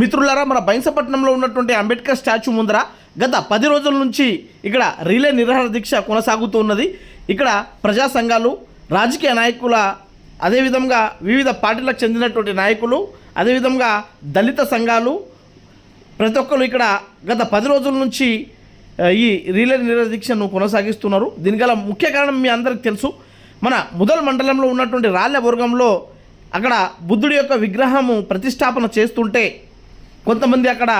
మిత్రులారా మన బైంసపట్నంలో ఉన్నటువంటి అంబేద్కర్ స్టాచ్యూ ముందర గత పది రోజుల నుంచి ఇక్కడ రిలే నిరాహార దీక్ష కొనసాగుతూ ఉన్నది ఇక్కడ ప్రజా సంఘాలు రాజకీయ నాయకుల అదేవిధంగా వివిధ పార్టీలకు చెందినటువంటి నాయకులు అదేవిధంగా దళిత సంఘాలు ప్రతి ఒక్కరు ఇక్కడ గత పది రోజుల నుంచి ఈ రిలే నిరాహార దీక్షను కొనసాగిస్తున్నారు. దీనికల ముఖ్య కారణం మీ అందరికి తెలుసు. మన ముదల్ మండలంలో ఉన్నటువంటి రాళ్యబుర్గంలో అక్కడ బుద్ధుడి యొక్క విగ్రహము ప్రతిష్టాపన చేస్తుంటే కొంతమంది అక్కడ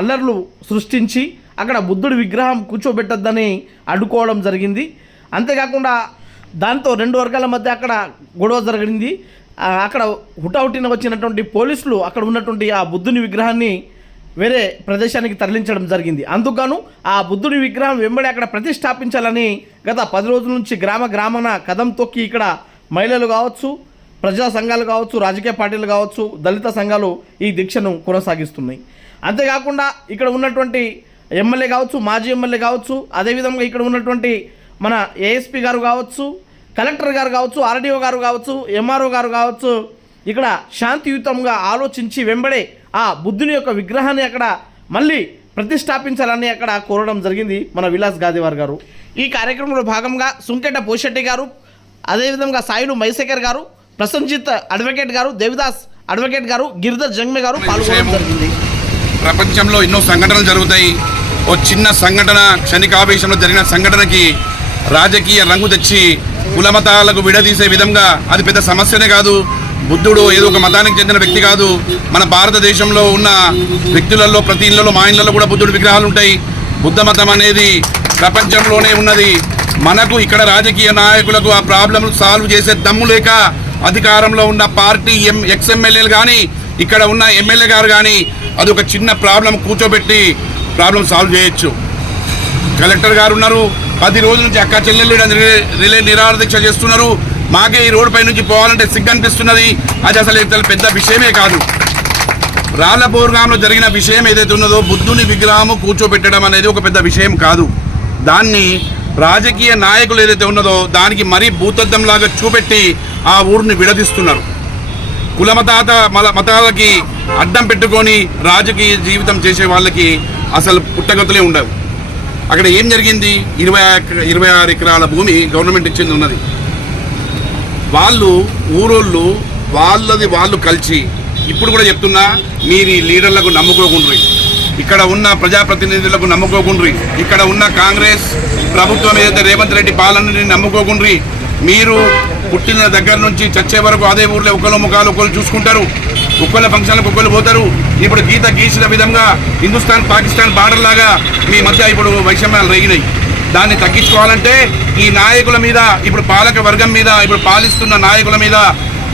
అల్లర్లు సృష్టించి అక్కడ బుద్ధుడి విగ్రహం కూర్చోబెట్టద్దని అడ్డుకోవడం జరిగింది. అంతేకాకుండా దాంతో రెండు వర్గాల మధ్య అక్కడ గొడవ జరిగింది. అక్కడ హుటాహుటిన వచ్చినటువంటి పోలీసులు అక్కడ ఉన్నటువంటి ఆ బుద్ధుని విగ్రహాన్ని వేరే ప్రదేశానికి తరలించడం జరిగింది. అందుకను ఆ బుద్ధుని విగ్రహం వెంబడి అక్కడ ప్రతిష్టాపించాలని గత పది రోజుల నుంచి గ్రామ గ్రామన కదం తొక్కి ఇక్కడ మహిళలు కావచ్చు ప్రజా సంఘాలు కావచ్చు రాజకీయ పార్టీలు కావచ్చు దళిత సంఘాలు ఈ దీక్షను కొనసాగిస్తున్నాయి. అంతేకాకుండా ఇక్కడ ఉన్నటువంటి ఎమ్మెల్యే కావచ్చు మాజీ ఎమ్మెల్యే కావచ్చు అదేవిధంగా ఇక్కడ ఉన్నటువంటి మన ఏఎస్పి గారు కావచ్చు కలెక్టర్ గారు కావచ్చు ఆర్డీఓ గారు కావచ్చు ఎంఆర్ఓ గారు కావచ్చు ఇక్కడ శాంతియుతంగా ఆలోచించి వెంబడే ఆ బుద్ధుని యొక్క విగ్రహాన్ని అక్కడ మళ్ళీ ప్రతిష్టాపించాలని అక్కడ కోరడం జరిగింది మన విలాస్ గాదివార్ గారు. ఈ కార్యక్రమంలో భాగంగా సుంకెట పోషెట్టి గారు అదేవిధంగా సాయిలు మైశేఖర్ గారు ప్రసంజిత్ అడ్వకేట్ గారు దేవిదాస్ అడ్వకేట్ గారు గిరిధర్ జంగ్మే గారు పాల్గొనడం జరిగింది. ప్రపంచంలో ఎన్నో సంఘటనలు జరుగుతాయి. ఓ చిన్న సంఘటన క్షణికావేశంలో జరిగిన సంఘటనకి రాజకీయ రంగు తెచ్చి కులమతాలకు విడదీసే విధంగా అది పెద్ద సమస్యనే కాదు. బుద్ధుడు ఏదో ఒక మతానికి చెందిన వ్యక్తి కాదు. మన భారతదేశంలో ఉన్న వ్యక్తులలో ప్రతి ఇళ్ళలో మా ఇళ్ళలో కూడా బుద్ధుడి విగ్రహాలు ఉంటాయి. బుద్ధ మతం అనేది ప్రపంచంలోనే ఉన్నది. మనకు ఇక్కడ రాజకీయ నాయకులకు ఆ ప్రాబ్లం సాల్వ్ చేసే దమ్ము లేక అధికారంలో ఉన్న పార్టీ ఎం ఎక్స్ఎమ్మెల్యేలు కానీ ఇక్కడ ఉన్న ఎమ్మెల్యే గారు కానీ అది ఒక చిన్న ప్రాబ్లం కూర్చోబెట్టి ప్రాబ్లం సాల్వ్ చేయొచ్చు. కలెక్టర్ గారు ఉన్నారు పది రోజుల నుంచి అక్క చెల్లెళ్ళు రిలే- రిలే చేస్తున్నారు. మాకే ఈ రోడ్డు పై నుంచి పోవాలంటే సిగ్గు అనిపిస్తున్నది అది అసలు పెద్ద విషయమే కాదు. రాళ్ళపూర్గాంలో జరిగిన విషయం ఏదైతే ఉన్నదో బుద్ధుని విగ్రహము కూర్చోబెట్టడం అనేది ఒక పెద్ద విషయం కాదు. దాన్ని రాజకీయ నాయకులు ఏదైతే ఉన్నదో దానికి మరీ భూతద్దంలాగా చూపెట్టి ఆ ఊరిని విడదీస్తున్నారు. కులమతాత మల మతాలకి అడ్డం పెట్టుకొని రాజకీయ జీవితం చేసే వాళ్ళకి అసలు పుట్టగతులే ఉండవు. అక్కడ ఏం జరిగింది? ఇరవై ఎక- ఇరవై ఆరు ఎకరాల భూమి గవర్నమెంట్ ఇచ్చింది ఉన్నది. వాళ్ళు ఊరోళ్ళు వాళ్ళది వాళ్ళు కలిసి ఇప్పుడు కూడా చెప్తున్నా మీరు ఈ లీడర్లకు నమ్ముకోకుండ్రి. ఇక్కడ ఉన్న ప్రజాప్రతినిధులకు నమ్ముకోకుండ్రి. ఇక్కడ ఉన్న కాంగ్రెస్ ప్రభుత్వం ఏదైతే రేవంత్ రెడ్డి పాలనని నమ్ముకోకుండ్రి మీరు పుట్టిన దగ్గర నుంచి చచ్చే వరకు అదే ఊర్లో ఒకళ్ళ ముఖాలు ఒకళ్ళు చూసుకుంటారు. ఒక్కళ్ళ ఫంక్షన్లకు ఒకళ్ళు పోతారు. ఇప్పుడు గీత గీసిన విధంగా హిందుస్థాన్ పాకిస్తాన్ బార్డర్ లాగా మీ మధ్య ఇప్పుడు వైషమ్యాలు రేగినాయి. దాన్ని తగ్గించుకోవాలంటే ఈ నాయకుల మీద ఇప్పుడు పాలక వర్గం మీద ఇప్పుడు పాలిస్తున్న నాయకుల మీద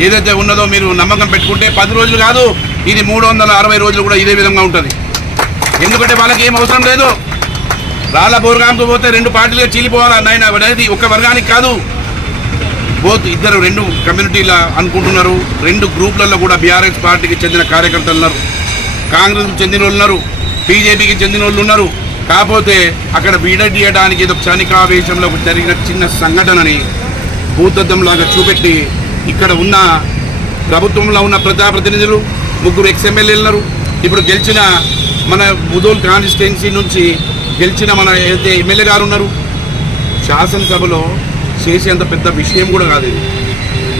ఏదైతే ఉన్నదో మీరు నమ్మకం పెట్టుకుంటే పది రోజులు కాదు ఇది మూడు వందల అరవై రోజులు కూడా ఇదే విధంగా ఉంటుంది. ఎందుకంటే వాళ్ళకి ఏం అవసరం లేదు. రాళ్ళ బోర్గాంకు పోతే రెండు పార్టీలుగా చీలిపోవాలి? అనేది ఒక వర్గానికి కాదు. బోత్ ఇద్దరు రెండు కమ్యూనిటీల అనుకుంటున్నారు. రెండు గ్రూపులలో కూడా బీఆర్ఎస్ పార్టీకి చెందిన కార్యకర్తలు ఉన్నారు. కాంగ్రెస్కి చెందిన వాళ్ళు ఉన్నారు. బీజేపీకి చెందిన వాళ్ళు ఉన్నారు. కాకపోతే అక్కడ విడదీయడానికి ఏదో క్షణికావేశంలో జరిగిన చిన్న సంఘటనని భూతద్దంలాగా చూపెట్టి ఇక్కడ ఉన్న ప్రభుత్వంలో ఉన్న ప్రజాప్రతినిధులు ముగ్గురు ఎక్స్ ఎమ్మెల్యేలు ఉన్నారు. ఇప్పుడు గెలిచిన మన ముదోల్ కాన్స్టిట్యున్సీ నుంచి గెలిచిన మన ఏదైతే ఎమ్మెల్యే గారు ఉన్నారు శాసనసభలో చేసేంత పెద్ద విషయం కూడా కాదు ఇది.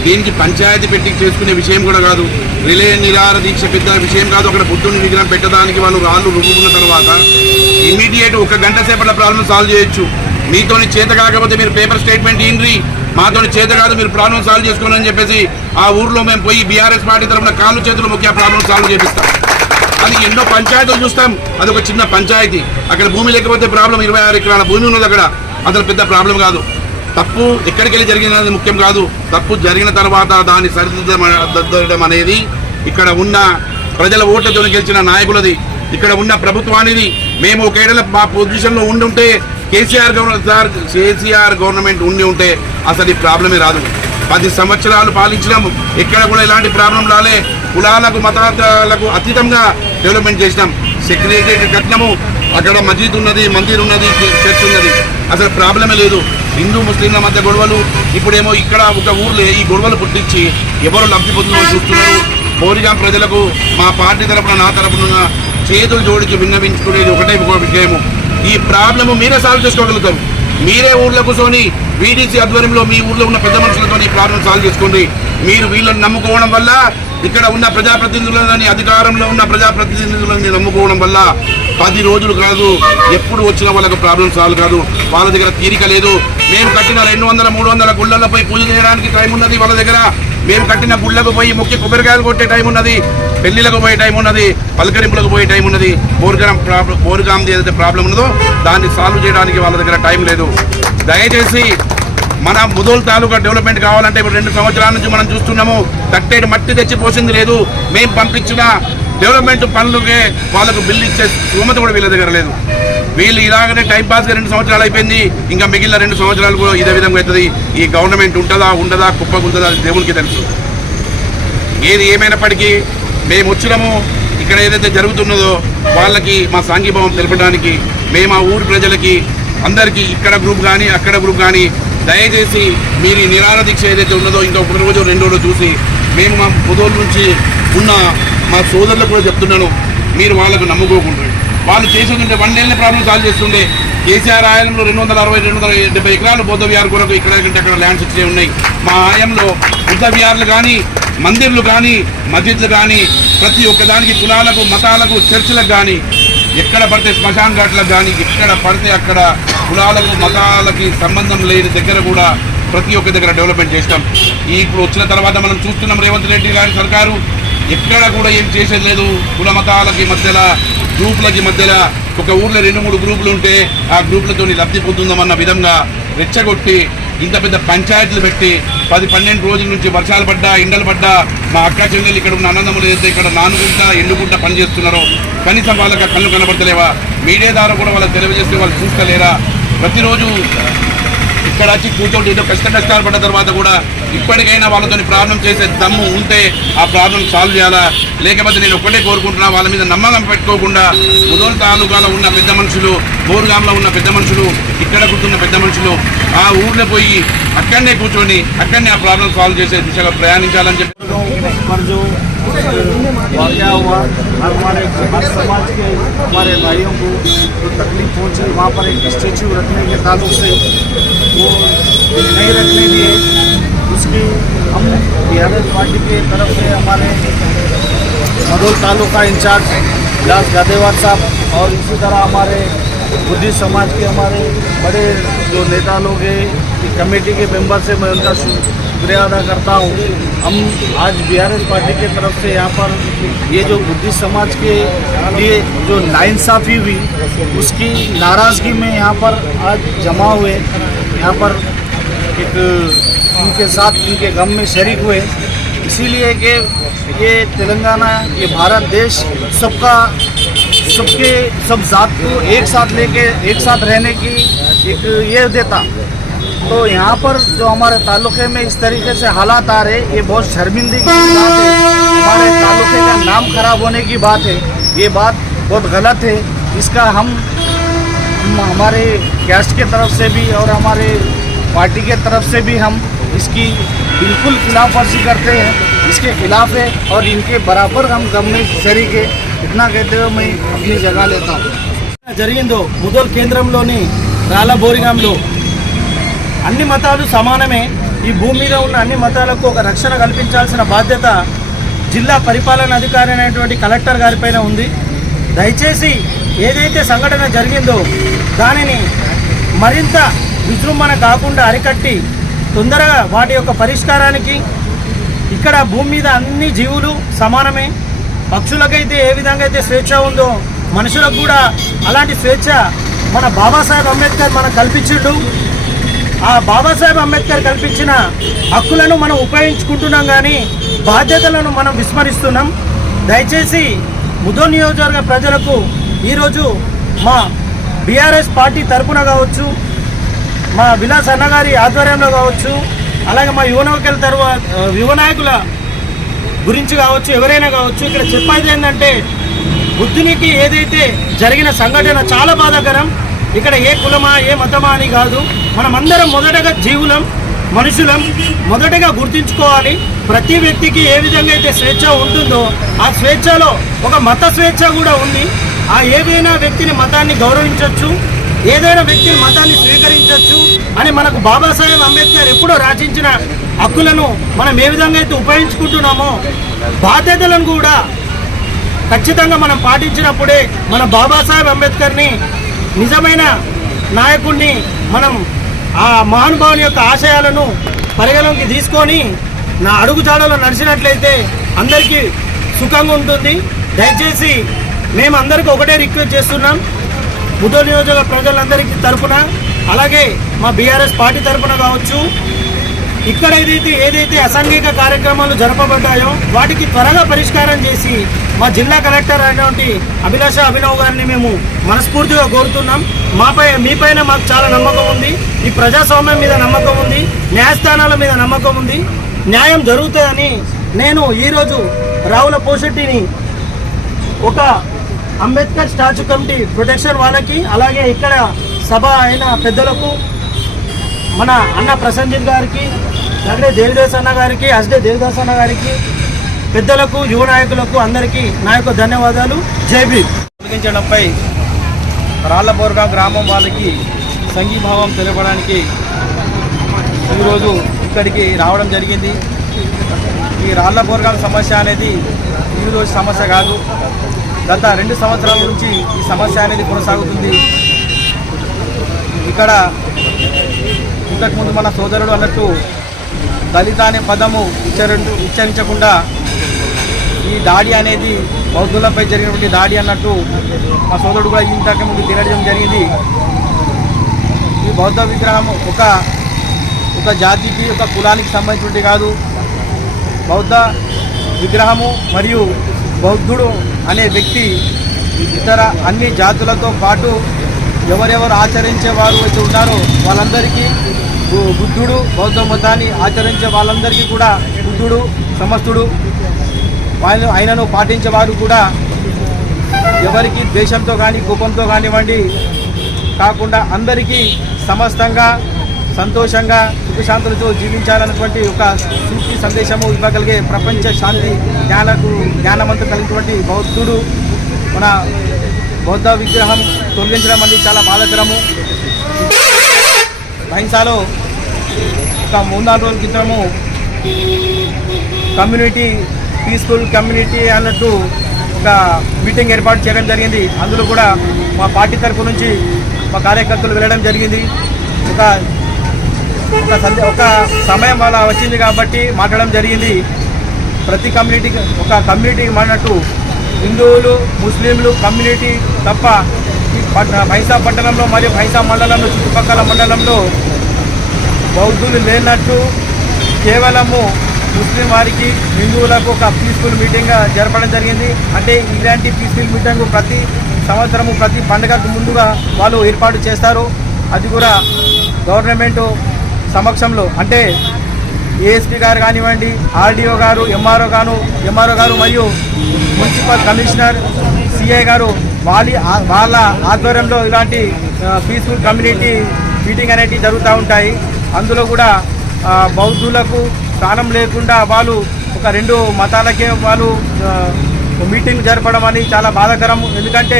దీనికి పంచాయతీ పెట్టి చేసుకునే విషయం కూడా కాదు. రిలే నిరార దీక్ష పెద్ద విషయం కాదు. అక్కడ బుద్ధుని విగ్రహం పెట్టడానికి వాళ్ళు రాళ్ళు రుబ్బుకున్న తర్వాత ఇమీడియట్ ఒక గంట సేపట్ల ప్రాబ్లం సాల్వ్ చేయొచ్చు. మీతోని చేత కాకపోతే మీరు పేపర్ స్టేట్మెంట్ ఇన్రి మాతోని చేత కాదు మీరు ప్రాబ్లం సాల్వ్ చేసుకోండి అని చెప్పేసి ఆ ఊర్లో మేము పోయి బీఆర్ఎస్ పార్టీ తరఫున కాళ్ళు చేతులు ముఖ్య ప్రాబ్లం సాల్వ్ చేపిస్తాం. అది ఎన్నో పంచాయతీలు చూస్తాం. అది ఒక చిన్న పంచాయతీ. అక్కడ భూమి లేకపోతే ప్రాబ్లం ఇరవై ఆరు ఎకరాల భూమి ఉన్నది అక్కడ. అసలు పెద్ద ప్రాబ్లం కాదు. తప్పు ఎక్కడికి వెళ్ళి జరిగినది ముఖ్యం కాదు. తప్పు జరిగిన తర్వాత దాన్ని సరిదిద్దడం అనేది ఇక్కడ ఉన్న ప్రజల ఓట్లతో గెలిచిన నాయకులది. ఇక్కడ ఉన్న ప్రభుత్వానిది. మేము ఒకేడల మా పొజిషన్లో ఉండి ఉంటే కేసీఆర్ గవర్నమెంట్ కేసీఆర్ గవర్నమెంట్ ఉండి ఉంటే అసలు ఈ ప్రాబ్లమే రాదు. పది సంవత్సరాలు పాలించినాము ఎక్కడ కూడా ఎలాంటి ప్రాబ్లం రాలే. కులాలకు మతాలకు అతీతంగా డెవలప్మెంట్ చేసినాం. సెక్రటరీ కట్టినాము. అక్కడ మసీద్ ఉన్నది మందిర్ ఉన్నది చర్చ్ ఉన్నది. అసలు ప్రాబ్లమే లేదు. హిందూ ముస్లింల మధ్య గొడవలు. ఇప్పుడేమో ఇక్కడ ఒక ఊర్లో ఈ గొడవలు పుట్టించి ఎవరు లబ్ధి పొందుతుందో చూస్తున్నారు. బోరిగాం ప్రజలకు మా పార్టీ తరపున నా తరపున చేతులు జోడికి విన్నవించుకునేది ఒకటే విషయము. ఈ ప్రాబ్లము మీరే సాల్వ్ చేసుకోగలుగుతారు మీరే ఊర్లో కూర్చొని వీడీసీ ఆధ్వర్యంలో మీ ఊర్లో ఉన్న పెద్ద మనుషులతో ఈ ప్రాబ్లం సాల్వ్ చేసుకోండి. మీరు వీళ్ళని నమ్ముకోవడం వల్ల ఇక్కడ ఉన్న ప్రజాప్రతినిధులని అధికారంలో ఉన్న ప్రజాప్రతినిధులని నమ్ముకోవడం వల్ల పది రోజులు కాదు ఎప్పుడు వచ్చిన వాళ్ళకు ప్రాబ్లం సాల్వ్ కాదు. వాళ్ళ దగ్గర తీరిక లేదు. మేము కట్టిన రెండు వందల మూడు వందల గుళ్ళల్లో పూజ చేయడానికి టైం ఉన్నది వాళ్ళ దగ్గర. మేము కట్టిన గుళ్ళకు పోయి ముఖ్య కొబ్బరికాయలు కొట్టే టైం ఉన్నది. పెళ్ళిలకు పోయే టైం ఉన్నది. పలకరింపులకు పోయే టైం ఉన్నది. బోర్గాం ప్రాబ్లం బోర్గాం ఏదైతే ప్రాబ్లం ఉన్నదో దాన్ని సాల్వ్ చేయడానికి వాళ్ళ దగ్గర టైం లేదు. దయచేసి మన ముదోల్ తాలూకా డెవలప్మెంట్ కావాలంటే ఇప్పుడు రెండు సంవత్సరాల నుంచి మనం చూస్తున్నాము. తట్టేడు మట్టి తెచ్చి పోసింది లేదు. మేము పంపించిన డెవలప్మెంట్ పనులకే వాళ్ళకు బిల్లు ఇచ్చే స్థోమత కూడా వీళ్ళ దగ్గర లేదు. వీళ్ళు ఇలాగనే టైంపాస్గా రెండు సంవత్సరాలు అయిపోయింది ఇంకా మిగిలిన రెండు సంవత్సరాలు కూడా ఇదే విధంగా అవుతుంది. ఈ గవర్నమెంట్ ఉంటుందా ఉండదా కుప్పకుంటుందా అది దేవునికి తెలుసు. ఏది ఏమైనప్పటికీ మేము వచ్చినాము ఇక్కడ ఏదైతే జరుగుతున్నదో వాళ్ళకి మా సాంఘీభావం తెలపడానికి మేము ఆ ఊరి ప్రజలకి అందరికీ ఇక్కడ గ్రూప్ కానీ అక్కడ గ్రూప్ కానీ దయచేసి మీరు నిరాహార దీక్ష ఏదైతే ఉన్నదో ఇంకా ఒక రోజు రెండు రోజులు చూసి మేము మా పొదోలు నుంచి ఉన్న మా సోదరులకు కూడా చెప్తున్నాను మీరు వాళ్ళకు నమ్ముకోకుండా వాళ్ళు చేసేదంటే వన్ డేలనే ప్రాబ్లం సాల్వ్ చేస్తుండే. కేసీఆర్ ఆయంలో రెండు వందల అరవై రెండు వందల డెబ్బై ఎకరాలు బౌద్ధ విహార్ కొరకు ఇక్కడ కంటే అక్కడ ల్యాండ్స్ ఇచ్చే ఉన్నాయి. మా ఆయంలో బుద్ధ విహార్లు కానీ మందిర్లు కానీ మస్జిద్లు కానీ ప్రతి ఒక్క దానికి కులాలకు మతాలకు చర్చిలకు కానీ ఎక్కడ పడితే శ్మశాన్ ఘాట్లకు కానీ ఎక్కడ పడితే అక్కడ కులాలకు మతాలకి సంబంధం లేని దగ్గర కూడా ప్రతి ఒక్క దగ్గర డెవలప్మెంట్ చేస్తాం. ఇప్పుడు వచ్చిన తర్వాత మనం చూస్తున్నాం రేవంత్ రెడ్డి గారి సర్కారు. ఎక్కడ కూడా ఏం చేసేది లేదు. కుల మతాలకి మధ్యలో గ్రూపులకి మధ్యలో ఒక ఊర్లో రెండు మూడు గ్రూపులు ఉంటే ఆ గ్రూపులతో లబ్ధి పొందుందామన్న విధంగా రెచ్చగొట్టి ఇంత పెద్ద పంచాయతీలు పెట్టి పది పన్నెండు రోజుల నుంచి వర్షాలు పడ్డా ఎండలు పడ్డా మా అక్క చెల్లెలు ఇక్కడ ఉన్న అన్నదమ్ములు ఏదైతే ఇక్కడ నానుకుంటా ఎండుకుంటా పనిచేస్తున్నారో కనీసం వాళ్ళకి కళ్ళు కనబడతలేవా? మీడియా ద్వారా కూడా వాళ్ళకి తెలియజేస్తే వాళ్ళు చూస్తలేరా? ప్రతిరోజు ఇక్కడ వచ్చి కూర్చోటి ఏదో కష్ట కష్టాలు పడ్డ తర్వాత కూడా ఇప్పటికైనా వాళ్ళతో ప్రాబ్లం చేసే దమ్ము ఉంటే ఆ ప్రాబ్లం సాల్వ్ చేయాలా లేకపోతే నేను ఒక్కటే కోరుకుంటున్నా వాళ్ళ మీద నమ్మకం పెట్టుకోకుండా ముదోల్ తాలూకాలో ఉన్న పెద్ద మనుషులు బోరుగాంలో ఉన్న పెద్ద మనుషులు ఇక్కడ కూర్చున్న పెద్ద మనుషులు ఆ ఊర్లో పోయి అక్కడనే కూర్చొని అక్కడనే ఆ ప్రాబ్లం సాల్వ్ చేసే దిశగా ప్రయాణించాలని చెప్పి पर जो वाक़ हुआ हर हमारे हर समाज के हमारे भाइयों को जो तकलीफ पहुंची वहाँ पर एक स्टेचू रखने के ताल्लुक से वो नहीं रखने दिए। उसकी हम बिहार पार्टी की तरफ़ से हमारे मधोल तालुका इंचार्ज विलास गादेवार साहब और इसी तरह हमारे बुद्धि समाज के हमारे बड़े जो नेता लोग हैं कमेटी के मेंबर से मैं उनका शुक्रिया अदा करता हूँ। हम आज बिहार पार्टी के तरफ़ से यहाँ पर ये जो बुद्धि समाज के लिए जो नाइंसाफ़ी हुई, उसकी नाराज़गी में यहाँ पर आज जमा हुए। यहाँ पर एक उनके साथ, उनके गम में शरीक हुए। इसीलिए कि ये तेलंगाना, ये भारत देश सबका, सबके, सब जात को एक साथ लेके, एक साथ रहने की एक ये देता। तो यहाँ पर जो हमारे तालुके में इस तरीके से हालात आ रहे, ये बहुत शर्मिंदगी की बात है। हमारे तालुके का नाम खराब होने की बात है। ये बात बहुत गलत है। इसका हम हम हमारे कैस्ट के तरफ से भी और हमारे पार्टी के तरफ से भी हम इसकी बिल्कुल खिलाफ वर्जी करते हैं इसके खिलाफ है और इनके बराबर हम गम में शरीक है इतना कहते हुए मैं अपनी जगह लेता हूँ జరిగిందో ముదోల్ కేంద్రంలోని రాళ్ళ బోరిగాంలో అన్ని మతాలు సమానమే ఈ భూమి మీద ఉన్న అన్ని మతాలకు ఒక రక్షణ కల్పించాల్సిన బాధ్యత జిల్లా పరిపాలన అధికారి అయినటువంటి కలెక్టర్ గారిపైన ఉంది దయచేసి ఏదైతే సంఘటన జరిగిందో దానిని మరింత విజృంభణ కాకుండా అరికట్టి తొందరగా వాటి యొక్క పరిష్కారానికి ఇక్కడ భూమి మీద అన్ని జీవులు సమానమే. పక్షులకైతే ఏ విధంగా అయితే స్వేచ్ఛ ఉందో మనుషులకు కూడా అలాంటి స్వేచ్ఛ మన బాబాసాహెబ్ అంబేద్కర్ మనకు కల్పించిండు. ఆ బాబాసాహెబ్ అంబేద్కర్ కల్పించిన హక్కులను మనం ఉపయోగించుకుంటున్నాం కానీ బాధ్యతలను మనం విస్మరిస్తున్నాం. దయచేసి ముదో నియోజకవర్గ ప్రజలకు ఈరోజు మా బీఆర్ఎస్ పార్టీ తరఫున కావచ్చు మా విలాస్ అన్నగారి ఆధ్వర్యంలో కావచ్చు అలాగే మా యువ తర్వాత యువ నాయకుల గురించి కావచ్చు ఎవరైనా కావచ్చు ఇక్కడ చెప్పేది ఏంటంటే బుద్ధునికి ఏదైతే జరిగిన సంఘటన చాలా బాధాకరం. ఇక్కడ ఏ కులమా ఏ మతమా అని కాదు. మనమందరం మొదటగా జీవులం మనుషులం మొదటగా గుర్తించుకోవాలి. ప్రతి వ్యక్తికి ఏ విధంగా అయితే స్వేచ్ఛ ఉంటుందో ఆ స్వేచ్ఛలో ఒక మత స్వేచ్ఛ కూడా ఉంది. ఆ ఏదైనా వ్యక్తిని మతాన్ని గౌరవించవచ్చు ఏదైనా వ్యక్తిని మతాన్ని స్వీకరించవచ్చు అని మనకు బాబాసాహెబ్ అంబేద్కర్ ఎప్పుడో రాచించిన హక్కులను మనం ఏ విధంగా అయితే ఉపయోగించుకుంటున్నామో బాధ్యతలను కూడా ఖచ్చితంగా మనం పాటించినప్పుడే మన బాబాసాహెబ్ అంబేద్కర్ని నిజమైన నాయకుడిని మనం ఆ మహానుభావుని యొక్క ఆశయాలను పరిగణలోకి తీసుకొని నా అడుగుజాడలో నడిచినట్లయితే అందరికీ సుఖంగా ఉంటుంది. దయచేసి మేము అందరికీ ఒకటే రిక్వెస్ట్ చేస్తున్నాం. ముదో నియోజక ప్రజలందరికీ తరఫున అలాగే మా బీఆర్ఎస్ పార్టీ తరపున కావచ్చు ఇక్కడ ఏదైతే ఏదైతే అసాంఘిక కార్యక్రమాలు జరపబడ్డాయో వాటికి త్వరగా పరిష్కారం చేసి మా జిల్లా కలెక్టర్ అయినటువంటి అభిలాష అభినవ్ గారిని మేము మనస్ఫూర్తిగా కోరుతున్నాం. మాపై మీపైన మాకు చాలా నమ్మకం ఉంది. ఈ ప్రజాస్వామ్యం మీద నమ్మకం ఉంది. న్యాయస్థానాల మీద నమ్మకం ఉంది. న్యాయం జరుగుతుందని నేను ఈరోజు రావుల పోషెట్టిని ఒక అంబేద్కర్ స్టాచ్యూ కమిటీ ప్రొటెక్షన్ వాళ్ళకి అలాగే ఇక్కడ సభ అయిన పెద్దలకు మన అన్న ప్రసంజిత్ గారికి అలాగే దేవిదాస్ అన్న గారికి అస్డే దేవిదాస్ అన్న గారికి పెద్దలకు యువ నాయకులకు అందరికీ నా యొక్క ధన్యవాదాలు. జై తొలగించడంపై రాళ్ళబోర్గా గ్రామం వాళ్ళకి సంఘీభావం తెలపడానికి ఈరోజు ఇక్కడికి రావడం జరిగింది. ఈ రాళ్ళబోర్గాల సమస్య అనేది ఈరోజు సమస్య కాదు. గత రెండు సంవత్సరాల నుంచి ఈ సమస్య అనేది కొనసాగుతుంది. ఇక్కడ ఇంతకుముందు మన సోదరుడు అన్నట్టు దళిత అనే పదము ఉచ్చరి ఉచ్చరించకుండా ఈ దాడి అనేది బౌద్ధులపై జరిగినటువంటి దాడి అన్నట్టు మా సోదరుడు కూడా ఇంతకు ముందు తిరగడం జరిగింది. ఈ బౌద్ధ విగ్రహం ఒక ఒక జాతికి ఒక కులానికి సంబంధించినటువంటి కాదు. బౌద్ధ విగ్రహము మరియు బౌద్ధుడు అనే వ్యక్తి ఇతర అన్ని జాతులతో పాటు ఎవరెవరు ఆచరించే వారు అయితే ఉన్నారో వాళ్ళందరికీ బు- బుద్ధుడు బౌద్ధ మతాన్ని ఆచరించే వాళ్ళందరికీ కూడా బుద్ధుడు సమస్తుడు వాళ్ళు ఆయనను పాటించేవారు కూడా ఎవరికి ద్వేషంతో కానీ కోపంతో కానివ్వండి కాకుండా అందరికీ సమస్తంగా సంతోషంగా సుఖశాంతులతో జీవించాలన్నటువంటి ఒక సూక్తి సందేశము ఇవ్వగలిగే ప్రపంచ శాంతి జ్ఞానకు జ్ఞానవంతం కలిగినటువంటి బౌద్ధుడు మన బౌద్ధ విగ్రహం తొలగించడం అనేది చాలా బాధాకరము. అహింసలో ఒక మూడు నాలుగు రోజుల క్రితము కమ్యూనిటీ పీస్ఫుల్ కమ్యూనిటీ అన్నట్టు ఒక మీటింగ్ ఏర్పాటు చేయడం జరిగింది. అందులో కూడా మా పార్టీ తరఫు నుంచి మా కార్యకర్తలు వెళ్ళడం జరిగింది. ఒక ఒక సందే ఒక సమయం అలా వచ్చింది కాబట్టి మాట్లాడడం జరిగింది. ప్రతి కమ్యూనిటీకి ఒక కమ్యూనిటీకి మారినట్టు హిందువులు ముస్లింలు కమ్యూనిటీ తప్ప ఈ పట్టణంలో మరియు భైంసా మండలంలో చుట్టుపక్కల మండలంలో బౌద్ధులు లేనట్టు కేవలము ముస్లిం వారికి హిందువులకు ఒక పీస్ఫుల్ మీటింగ్ జరపడం జరిగింది. అంటే ఇలాంటి పీస్ఫుల్ మీటింగ్ ప్రతి సంవత్సరము ప్రతి పండుగకు ముందుగా వాళ్ళు ఏర్పాటు చేస్తారు. అది కూడా గవర్నమెంట్ సమక్షంలో అంటే ఏఎస్పీ గారు కానివ్వండి ఆర్డీఓ గారు ఎంఆర్ఓ గారు ఎంఆర్ఓ గారు మరియు మున్సిపల్ కమిషనర్ సిఐ గారు వాళ్ళ వాళ్ళ ఆధ్వర్యంలో ఇలాంటి పీస్ఫుల్ కమ్యూనిటీ మీటింగ్ అనేటివి జరుగుతూ ఉంటాయి. అందులో కూడా బౌద్ధులకు స్థానం లేకుండా వాళ్ళు ఒక రెండు మతాలకే వాళ్ళు మీటింగ్ జరపడం అని చాలా బాధాకరం. ఎందుకంటే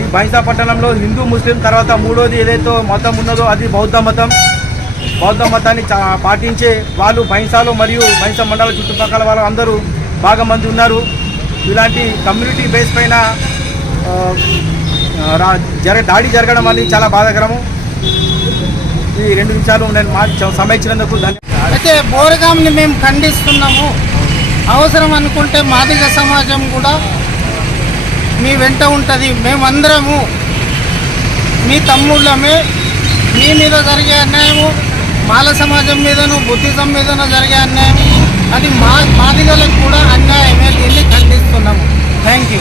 ఈ బైంసా పట్టణంలో హిందూ ముస్లిం తర్వాత మూడోది ఏదైతే మతం ఉన్నదో అది బౌద్ధ మతం. బౌద్ధ మతాన్ని చా- పాటించే వాళ్ళు బైంసాలో మరియు బైంసా మండల చుట్టుపక్కల వాళ్ళు అందరూ బాగా మంది ఉన్నారు. ఇలాంటి కమ్యూనిటీ బేస్ పైన రా జర దాడి జరగడం అనేది చాలా బాధాకరము. ఈ రెండు విషయాలు నేను మా సమయం అయితే బోరగాంని మేము ఖండిస్తున్నాము. అవసరం అనుకుంటే మాదిగ సమాజం కూడా మీ వెంట ఉంటుంది. మేమందరము మీ తమ్ముళ్ళమే. మీ మీద జరిగే అన్యాయము మాల సమాజం మీదను బుద్ధిజం మీదను జరిగే అన్యాయం అది మా మాదిగలకు కూడా అన్యాయమే దీన్ని ఖండిస్తున్నాము. Thank you